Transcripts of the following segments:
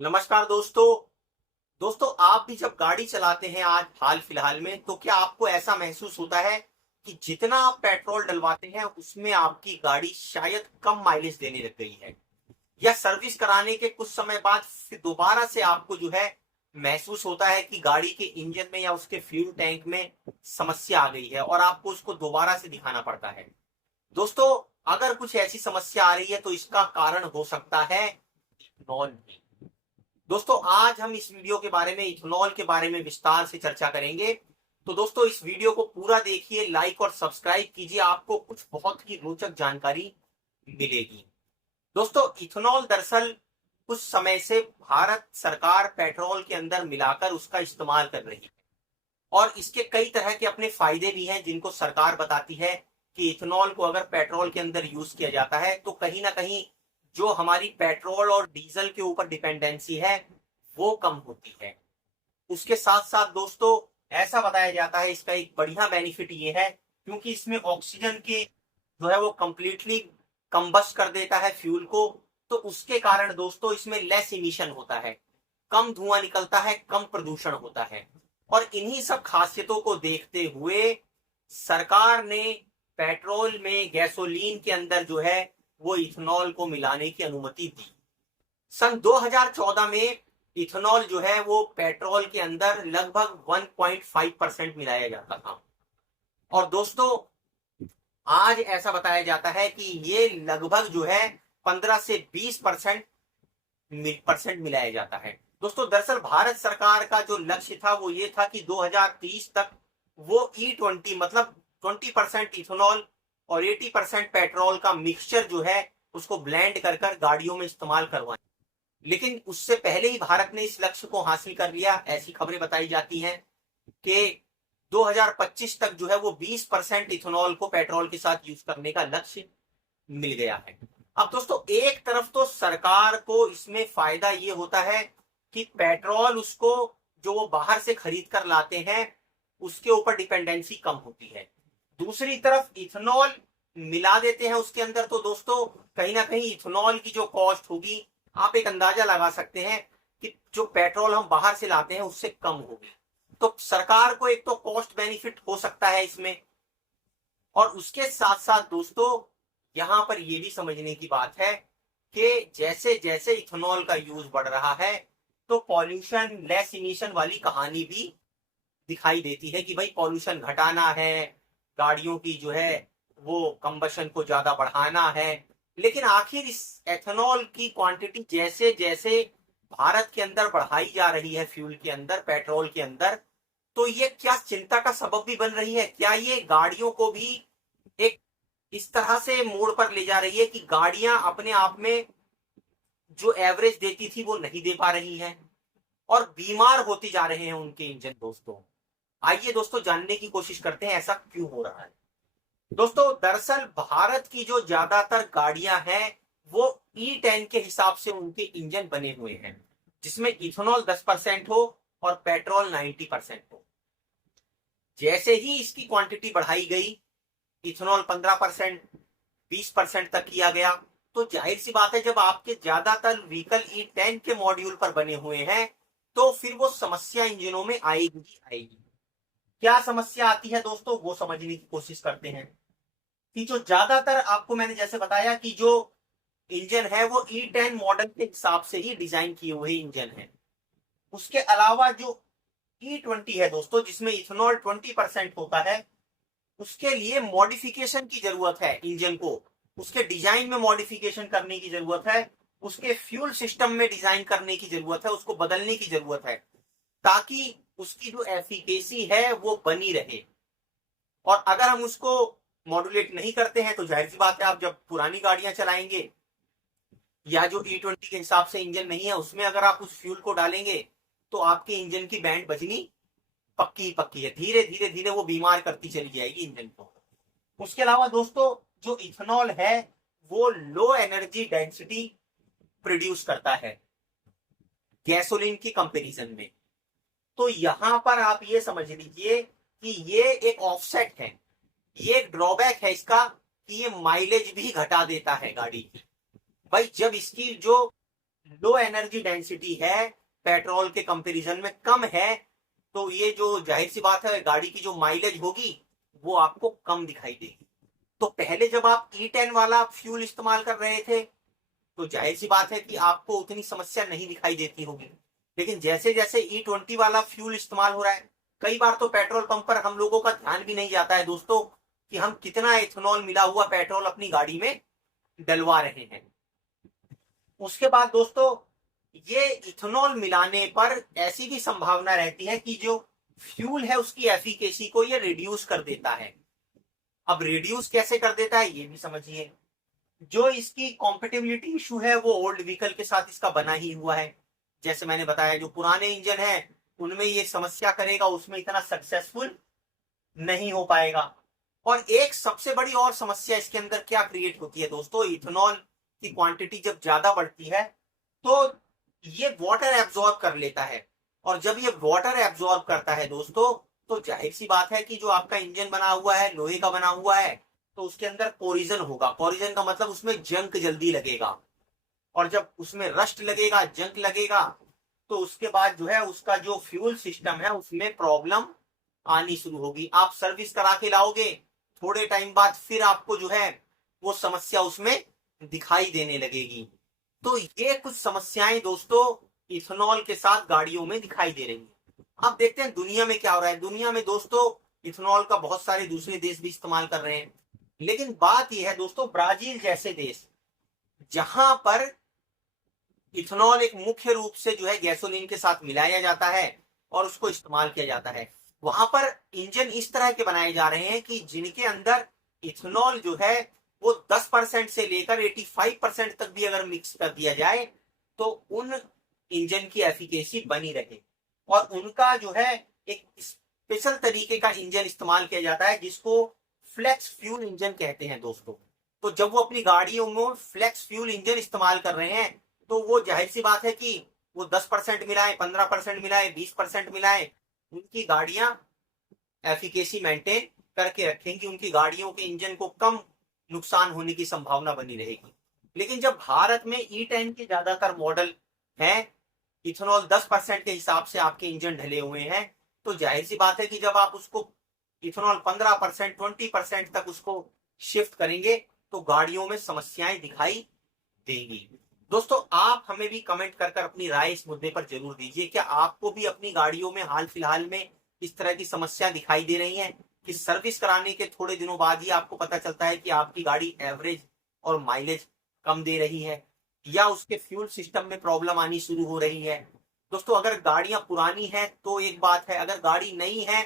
नमस्कार दोस्तों। आप भी जब गाड़ी चलाते हैं आज हाल फिलहाल में, तो क्या आपको ऐसा महसूस होता है कि जितना आप पेट्रोल डलवाते हैं उसमें आपकी गाड़ी शायद कम माइलेज देने लग गई है, या सर्विस कराने के कुछ समय बाद फिर दोबारा से आपको जो है महसूस होता है कि गाड़ी के इंजन में या उसके फ्यूल टैंक में समस्या आ गई है और आपको उसको दोबारा से दिखाना पड़ता है। दोस्तों, अगर कुछ ऐसी समस्या आ रही है तो इसका कारण हो सकता है इथेनॉल। दोस्तों, आज हम इस वीडियो के बारे में इथेनॉल के बारे में विस्तार से चर्चा करेंगे। तो दोस्तों, इस वीडियो को पूरा देखिए, लाइक और सब्सक्राइब कीजिए, आपको कुछ बहुत ही रोचक जानकारी मिलेगी। दोस्तों, इथेनॉल दरअसल कुछ समय से भारत सरकार पेट्रोल के अंदर मिलाकर उसका इस्तेमाल कर रही है, और इसके कई तरह के अपने फायदे भी हैं जिनको सरकार बताती है कि इथेनॉल को अगर पेट्रोल के अंदर यूज किया जाता है तो कहीं ना कहीं जो हमारी पेट्रोल और डीजल के ऊपर डिपेंडेंसी है वो कम होती है। उसके साथ साथ दोस्तों, ऐसा बताया जाता है इसका एक बढ़िया बेनिफिट ये है क्योंकि इसमें ऑक्सीजन के जो है वो कंप्लीटली कंबस्ट कर देता है फ्यूल को। तो उसके कारण दोस्तों इसमें लेस इमिशन होता है, कम धुआं निकलता है, कम प्रदूषण होता है। और इन्हीं सब खासियतों को देखते हुए सरकार ने पेट्रोल में गैसोलीन के अंदर जो है वो इथेनॉल को मिलाने की अनुमति दी। सन 2014 में इथेनॉल जो है वो पेट्रोल के अंदर लगभग 1.5% मिलाया जाता था, और दोस्तों आज ऐसा बताया जाता है कि ये लगभग जो है 15 से 20% मिलाया जाता है। दोस्तों, दरअसल भारत सरकार का जो लक्ष्य था वो ये था कि 2030 तक वो E20 मतलब 20% इथेनॉल और 80% पेट्रोल का मिक्सचर जो है उसको ब्लेंड कर कर गाड़ियों में इस्तेमाल करवाएं। लेकिन उससे पहले ही भारत ने इस लक्ष्य को हासिल कर लिया। ऐसी खबरें बताई जाती हैं कि 2025 तक जो है वो 20% इथेनॉल को पेट्रोल के साथ यूज करने का लक्ष्य मिल गया है। अब दोस्तों, एक तरफ तो सरकार को इसमें फायदा ये होता है कि पेट्रोल उसको जो वो बाहर से खरीद कर लाते हैं उसके ऊपर डिपेंडेंसी कम होती है। दूसरी तरफ इथेनॉल मिला देते हैं उसके अंदर, तो दोस्तों कहीं ना कहीं इथेनॉल की जो कॉस्ट होगी आप एक अंदाजा लगा सकते हैं कि जो पेट्रोल हम बाहर से लाते हैं उससे कम होगी। तो सरकार को एक तो कॉस्ट बेनिफिट हो सकता है इसमें, और उसके साथ साथ दोस्तों यहां पर यह भी समझने की बात है कि जैसे जैसे इथेनॉल का यूज बढ़ रहा है तो पॉल्यूशन लेस इमिशन वाली कहानी भी दिखाई देती है कि भाई पॉल्यूशन घटाना है, गाड़ियों की जो है वो कंबशन को ज्यादा बढ़ाना है। लेकिन आखिर इस एथेनॉल की क्वांटिटी जैसे जैसे भारत के अंदर बढ़ाई जा रही है, फ्यूल के अंदर, पेट्रोल के अंदर, तो ये क्या चिंता का सबब भी बन रही है? क्या ये गाड़ियों को भी एक इस तरह से मोड़ पर ले जा रही है कि गाड़ियां अपने आप में जो एवरेज देती थी वो नहीं दे पा रही हैं और बीमार होती जा रहे हैं उनके इंजन? दोस्तों, आइए दोस्तों जानने की कोशिश करते हैं ऐसा क्यों हो रहा है। दोस्तों, दरअसल भारत की जो ज्यादातर गाड़ियां हैं वो E10 के हिसाब से उनके इंजन बने हुए हैं, जिसमें इथेनॉल 10% हो और पेट्रोल 90% हो। जैसे ही इसकी क्वांटिटी बढ़ाई गई, इथेनॉल 15% 20% तक किया गया, तो जाहिर सी बात है जब आपके ज्यादातर व्हीकल E10 के मॉड्यूल पर बने हुए हैं तो फिर वो समस्या इंजनों में आएगी ही आएगी। क्या समस्या आती है दोस्तों, वो समझने की कोशिश करते हैं। कि जो ज्यादातर आपको मैंने जैसे बताया कि जो इंजन है वो E10 मॉडल के हिसाब से ही डिजाइन किए हुए इंजन है। उसके अलावा जो E20 है दोस्तों, जिसमें इथेनॉल 20% होता है, उसके लिए मॉडिफिकेशन की जरूरत है। इंजन को उसके डिजाइन में मॉडिफिकेशन करने की जरूरत है, उसके फ्यूल सिस्टम में डिजाइन करने की जरूरत है, उसको बदलने की जरूरत है ताकि उसकी जो एफिकेसी है वो बनी रहे। और अगर हम उसको मॉड्यूलेट नहीं करते हैं तो जाहिर सी बात है आप जब पुरानी गाड़ियां चलाएंगे या जो E20 के हिसाब से इंजन नहीं है उसमें अगर आप उस फ्यूल को डालेंगे तो आपके इंजन की बैंड बजनी पक्की पक्की है। धीरे धीरे धीरे वो बीमार करती चली जाएगी इंजन को। उसके अलावा दोस्तों, जो इथेनॉल है वो लो एनर्जी डेंसिटी प्रोड्यूस करता है गैसोलीन की कंपैरिजन में। तो यहां पर आप ये समझ लीजिए कि ये एक ऑफसेट है, ये एक ड्रॉबैक है इसका कि ये माइलेज भी घटा देता है गाड़ी की। भाई जब इसकी जो लो एनर्जी डेंसिटी है, पेट्रोल के कंपैरिजन में कम है, तो ये जो जाहिर सी बात है गाड़ी की जो माइलेज होगी वो आपको कम दिखाई देगी। तो पहले जब आप E10 वाला फ्यूल इस्तेमाल कर रहे थे तो जाहिर सी बात है कि आपको उतनी समस्या नहीं दिखाई देती होगी, लेकिन जैसे जैसे E20 वाला फ्यूल इस्तेमाल हो रहा है, कई बार तो पेट्रोल पंप पर हम लोगों का ध्यान भी नहीं जाता है दोस्तों कि हम कितना इथेनॉल मिला हुआ पेट्रोल अपनी गाड़ी में डलवा रहे हैं। उसके बाद दोस्तों ये इथेनॉल मिलाने पर ऐसी भी संभावना रहती है कि जो फ्यूल है उसकी एफिकेसी को ये रिड्यूस कर देता है। अब रिड्यूस कैसे कर देता है ये भी समझिए। जो इसकी कॉम्पेटिबिलिटी इशू है वो ओल्ड व्हीकल के साथ इसका बना ही हुआ है। जैसे मैंने बताया जो पुराने इंजन है उनमें ये समस्या करेगा, उसमें इतना सक्सेसफुल नहीं हो पाएगा। और एक सबसे बड़ी और समस्या इसके अंदर क्या क्रिएट होती है दोस्तों, इथेनॉल की क्वांटिटी जब ज्यादा बढ़ती है तो ये वाटर एब्जॉर्ब कर लेता है, और जब ये वाटर एब्जॉर्ब करता है दोस्तों तो जाहिर सी बात है कि जो आपका इंजन बना हुआ है लोहे का बना हुआ है तो उसके अंदर कोरिजन होगा। कोरिजन का मतलब उसमें जंक जल्दी लगेगा, और जब उसमें रस्ट लगेगा, जंक लगेगा, तो उसके बाद जो है उसका जो फ्यूल सिस्टम है उसमें प्रॉब्लम आनी शुरू होगी। आप सर्विस करा के लाओगे, थोड़े टाइम बाद फिर आपको जो है वो समस्या उसमें दिखाई देने लगेगी। तो ये कुछ समस्याएं दोस्तों इथेनॉल के साथ गाड़ियों में दिखाई दे रही है। अब देखते हैं दुनिया में क्या हो रहा है। दुनिया में दोस्तों इथेनॉल का बहुत सारे दूसरे देश भी इस्तेमाल कर रहे हैं, लेकिन बात यह है दोस्तों ब्राजील जैसे देश जहां पर इथेनॉल एक मुख्य रूप से जो है गैसोलीन के साथ मिलाया जाता है और उसको इस्तेमाल किया जाता है, वहां पर इंजन इस तरह के बनाए जा रहे हैं कि जिनके अंदर इथेनॉल जो है वो 10% से लेकर 85% तक भी अगर मिक्स कर दिया जाए तो उन इंजन की एफिकेसी बनी रहे। और उनका जो है एक स्पेशल तरीके का इंजन इस्तेमाल किया जाता है जिसको फ्लेक्स फ्यूल इंजन कहते हैं दोस्तों। तो जब वो अपनी गाड़ियों में फ्लेक्स फ्यूल इंजन इस्तेमाल कर रहे हैं तो वो जाहिर सी बात है कि वो 10% मिलाए, 15% मिलाए, 20% मिलाए, उनकी गाड़ियां एफिकेसी मेंटेन करके रखेंगी, उनकी गाड़ियों के इंजन को कम नुकसान होने की संभावना बनी रहेगी। लेकिन जब भारत में E10 के ज्यादातर मॉडल हैं, इथेनॉल 10% के हिसाब से आपके इंजन ढले हुए हैं, तो जाहिर सी बात है कि जब आप उसको इथेनॉल 15%, 20% तक उसको शिफ्ट करेंगे तो गाड़ियों में समस्याएं दिखाई देंगी। दोस्तों आप हमें भी कमेंट कर अपनी राय इस मुद्दे पर जरूर दीजिए। क्या आपको भी अपनी गाड़ियों में हाल फिलहाल में इस तरह की समस्या दिखाई दे रही है कि सर्विस कराने के थोड़े दिनों बाद ही आपको पता चलता है कि आपकी गाड़ी एवरेज और माइलेज कम दे रही है, या उसके फ्यूल सिस्टम में प्रॉब्लम आनी शुरू हो रही है? दोस्तों अगर गाड़ियां पुरानी हैं तो एक बात है, अगर गाड़ी नई है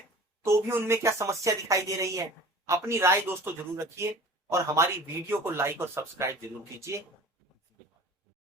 तो भी उनमें क्या समस्या दिखाई दे रही है? अपनी राय दोस्तों जरूर रखिए और हमारी वीडियो को लाइक और सब्सक्राइब जरूर कीजिए।